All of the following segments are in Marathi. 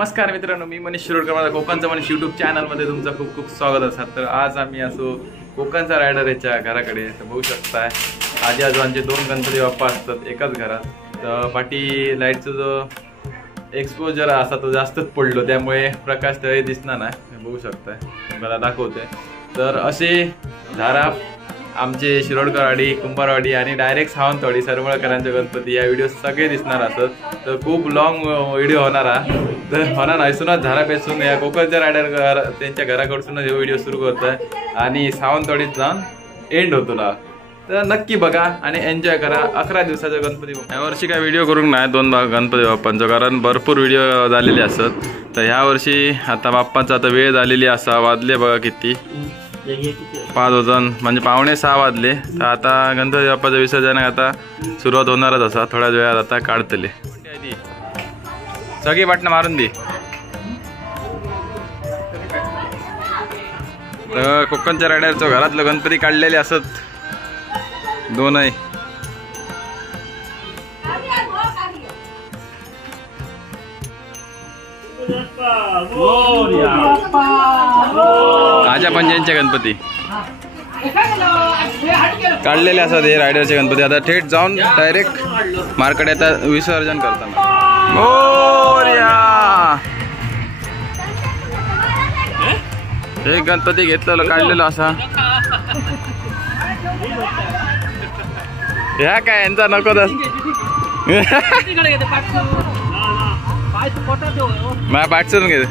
नमस्कार मित्रांनो, मी मनीष शिरोडकर, माझा कोकणचा मनीष यूट्यूब चॅनलमध्ये तुमचं खूप खूप स्वागत असतात। तर आज आम्ही असो कोकणचा रायडर याच्या घराकडे। तर बघू शकताय आजी आजोबांचे दोन गणपती बाप्पा असतात एकाच घरात। तर पाठी लाईटचा जो एक्सपोजर असा तो जास्तच पडलो, त्यामुळे प्रकाश तळे दिसणार नाही। बघू शकताय, मला दाखवते। तर असे धारा आमचे शिरोडकरवाडी, कुंभारवाडी आणि डायरेक्ट सावंतवाडी सरवळकरांचे गणपती या व्हिडिओ सगळे दिसणार असतात। तर खूप लॉंग व्हिडिओ होणार आहे, तर होणार ऐसूनच झाडापेसून या कोकणच्या रायडर त्यांच्या घराकडसूनच हे व्हिडिओ सुरू करतोय आणि सावंतवाडीत जाऊन एंड होतो ना। तर नक्की बघा आणि एन्जॉय करा 11 दिवसाचा गणपती। यावर्षी काय व्हिडिओ करून नाही दोन गणपती बाप्पांचं, कारण भरपूर व्हिडिओ झालेले असतात। तर ह्या वर्षी आता बाप्पांचा आता वेळ झालेली असा, वाजले बघा किती 5 वाजून म्हणजे 5:45 वाजले। तर आता गणपती बाप्पाचं विसर्जन आता सुरुवात होणारच असा, थोड्या वेळात आता काढतले सगळी वाटणं मारून दे। तर कोकणच्या रायडरचं घरातलं गणपती काढलेले असत दोनही। आजा पंजांचे गणपती काढलेले असतात हे रायडरचे गणपती। आता थेट जाऊन डायरेक्ट मार्केट आता विसर्जन करताना हे गणपती घेतलेलं काढलेलं असा। ह्या काय यांचा नको माझ्या पाठसून घे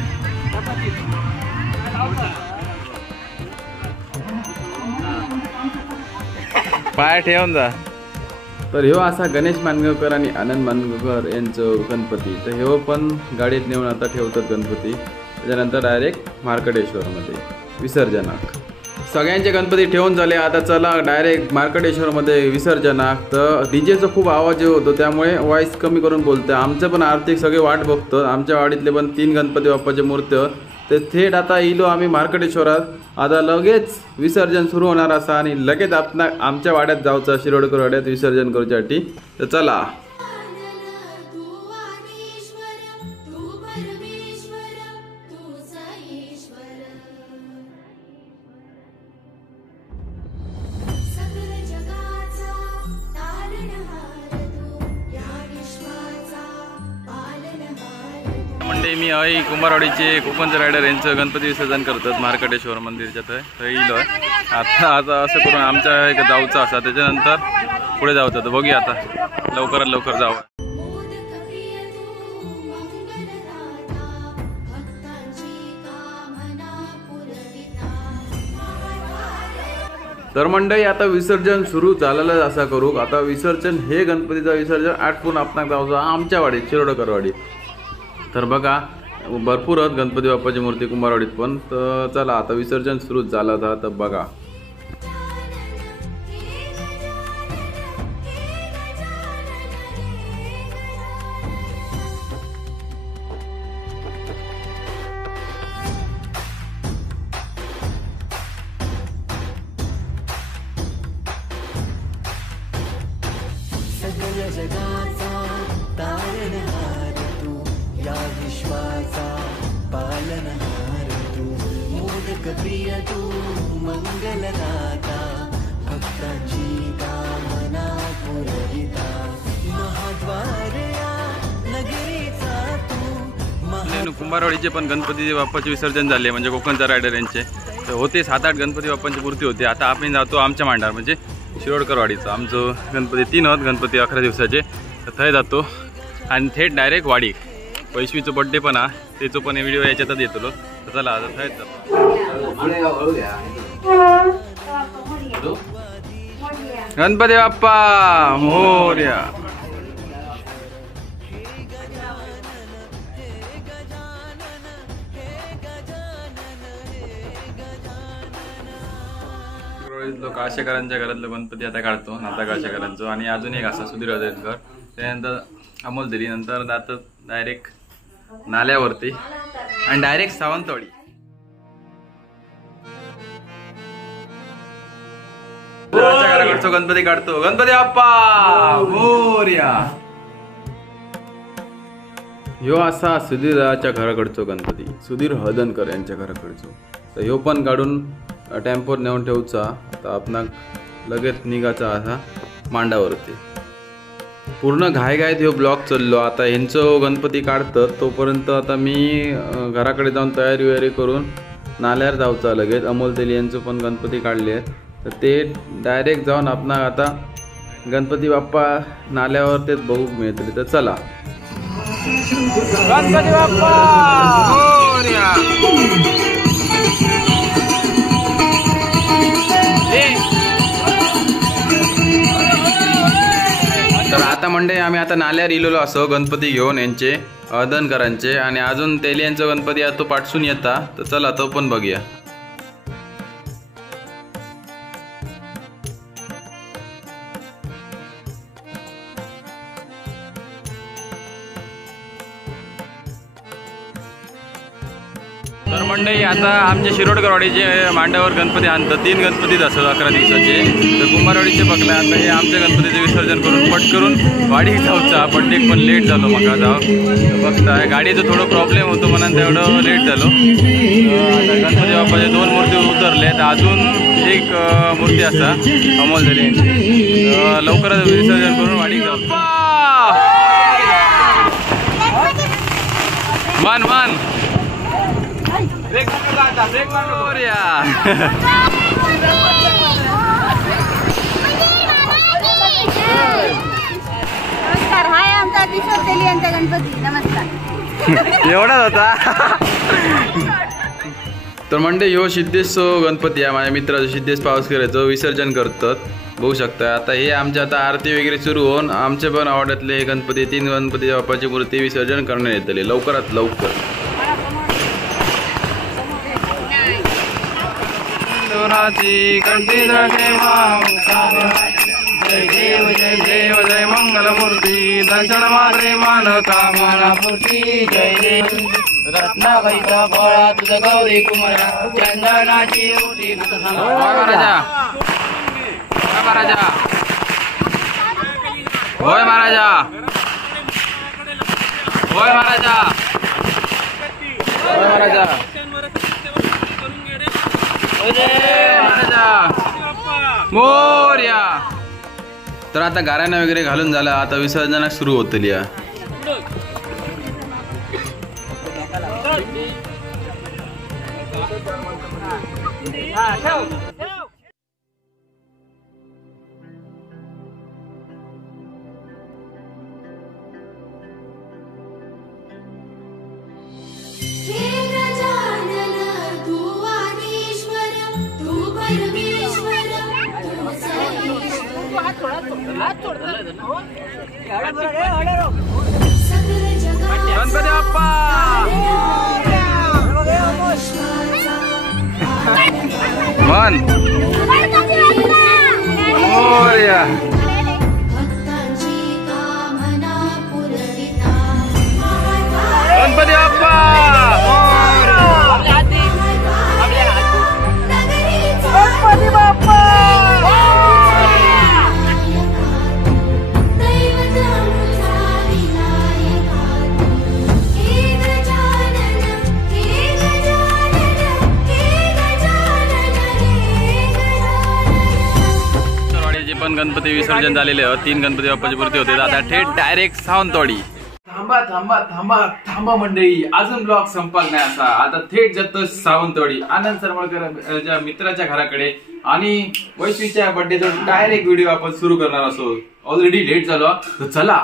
पाय ठेवून जा। तर ह्यो असा गणेश मानगावकर आणि आनंद मानगावकर यांचं गणपती। तर ह्यो पण गाडीत नेऊन आता ठेवतात गणपती, त्याच्यानंतर डायरेक्ट मार्कटेश्वरमध्ये विसर्जनाक। सगळ्यांचे गणपती ठेवून झाले, आता चला डायरेक्ट मार्कटेश्वरमध्ये विसर्जनाक। तर डीजेचा खूप आवाज होतो, त्यामुळे वॉइस कमी करून बोलतोय। आमचं पण आर्थिक सगळे वाट बघतो, आमच्या वाडीतले पण 3 गणपती बाप्पाचे मूर्ती। ते थेट आता इलो आम्ही मार्कटेश्वरात, आता लगेच विसर्जन सुरू होणार असा आणि लगेच आपण आमच्या वाड्यात जाऊचं शिरोडकर वाड्यात विसर्जन करूसाठी। तर चला मी आई कुंभारवाडीचे कोकणचे रायडर यांचं गणपती विसर्जन करतात मार्कटेश्वर मंदिरच्या। तर येईल आता असं करून आमच्या एक जाऊचं असा, त्याच्यानंतर पुढे जाऊचं। तर बघूया आता लवकरात लवकर जावं। तर मंडळी आता विसर्जन सुरू झालेलं असा करू। आता विसर्जन हे गणपतीचं विसर्जन आटपून आपण जाऊचं आमच्या वाडीत शिरोडकरवाडीत। तर बघा भरपूर आहेत गणपती बाप्पाची मूर्ती कुंभारवाडीत पण। तर चला आता विसर्जन सुरू झालं था। तर बघा प्रिय तू मंगलदाता भक्तांची कामना पुरविता महाद्वारया नगरीचा तू। कुंभारवाडीचे पण गणपती बाप्पाचे विसर्जन झाले, म्हणजे कोकणच्या रायडर यांचे। तर होते 7-8 गणपती बाप्पांची मूर्ती होती। आता आपण जातो आमच्या मांडार म्हणजे शिरोडकरवाडीचं। आमचं गणपती 3 आहेत गणपती 11 दिवसाचे। तर थंय जातो आणि थेट डायरेक्ट वाडी। वैश्वीचं बड्डे पण आहे, त्याचं पण व्हिडिओ याच्यातच येतो। तर चला आता थंय जातो। गणपती बाप्पा मोरया। लोक आशेकरांच्या घरातलं गणपती आता काढतो, नाता आशेकरांचं। आणि अजून एक असा सुधीर अजयकर, त्यानंतर अमोल दिरी, नंतर जातात डायरेक्ट नाल्यावरती आणि डायरेक्ट सावंतवाडी। घराकडचं गणपती काढतो। गणपती बाप्पा मोरया। ह्यो असा सुधीराच्या घराकडचो गणपती, सुधीर हळदणकर यांच्या घराकडचो. तर ह्यो पण काढून टेम्पोर नेऊन ठेवचा. आता आपणाक लगेच निघाचा असा मांडावरती. पूर्ण घायघायत ह्यो ब्लॉग चाललो. आता ह्यांचो गणपती काढतात तोपर्यंत आता मी घराकडे जाऊन तयारी करून नाल्यार जाऊचा लगेच. अमोल तेली यांचं पण गणपती काढले आहेत. तर ते डायरेक्ट जाऊन आपणाक आता गणपती बाप्पा नाल्यावर तेच बघू मिळतले. तर चला गणपती बाप्पा मोरया. तर आता म्हणजे आम्ही आता नाल्यार इलेलो असो गणपती घेऊन यांचे हळदणकरांचे. आणि अजून तेली यांचा गणपती तो पाठसून येता. तर चला तो पण बघूया. तर मंडळी आता आमच्या शिरोडकरवाडीचे मांड्यावर गणपती आणतात. 3 गणपतीच असतात 11 दिवसाचे. तर कुंभारवाडीचे बघला आता हे आमच्या गणपतीचे विसर्जन करून पट करून वाडीक जाऊचा. पण एक पण लेट झालो म्हाका जाऊ. बघताय गाडीचं थोडं प्रॉब्लेम होतो म्हणून तेवढं लेट झालो. आता गणपती बाप्पाचे 2 मूर्ती उतरले. तर अजून एक मूर्ती असा अमोल झाली. लवकरच विसर्जन करून वाडीक जाऊ. मान मान ब्रेक मोरया. नमस्कार. हाय आमचा किशोर तेली यांचा गणपती. नमस्कार. एवढाच होता. तर म्हणजे ह्यो सिद्धेश गणपती आहे माझ्या मित्राचा. सिद्धेश पावसकरांचं विसर्जन करतात बघू शकता. आता हे आमच्या आता आरती वगैरे सुरू होऊन आमचे पण आवडतले गणपती 3 गणपती बाप्पाची मूर्ती विसर्जन करण्यात येतले लवकरात लवकर. जय देव जय देव जय मंगलमूर्ती दर्शन मात्रे मान कामना पूर्ती. जय देव रत्नाबाईचा गोळा तुझा गौरी कुमारा चंदनाची ओटी. महाराजा महाराजा होय महाराजा होय महाराजा होय महाराजा मोरया. तर आता गाऱ्यानं वगैरे घालून झाला. आता विसर्जनाक सुरू होतली. गणपती बाप्पा मन मोरया. गणपती बाप्पा गणपती बाप्पा. पण गणपती विसर्जन झालेले 3 गणपती बाप्पाची मूर्ती होते. आता थेट डायरेक्ट सावंतवाडी. थांबा थांबा थांबा थांबा मंडळी, अजून ब्लॉग संपला नाही असा. आता थेट जातो सावंतवाडी आनंद सरमळकर मित्राच्या घराकडे. आणि वैश्वीच्या बर्थडेचा डायरेक्ट व्हिडिओ आपण सुरू करणार असो. ऑलरेडी लेट झालो तर चला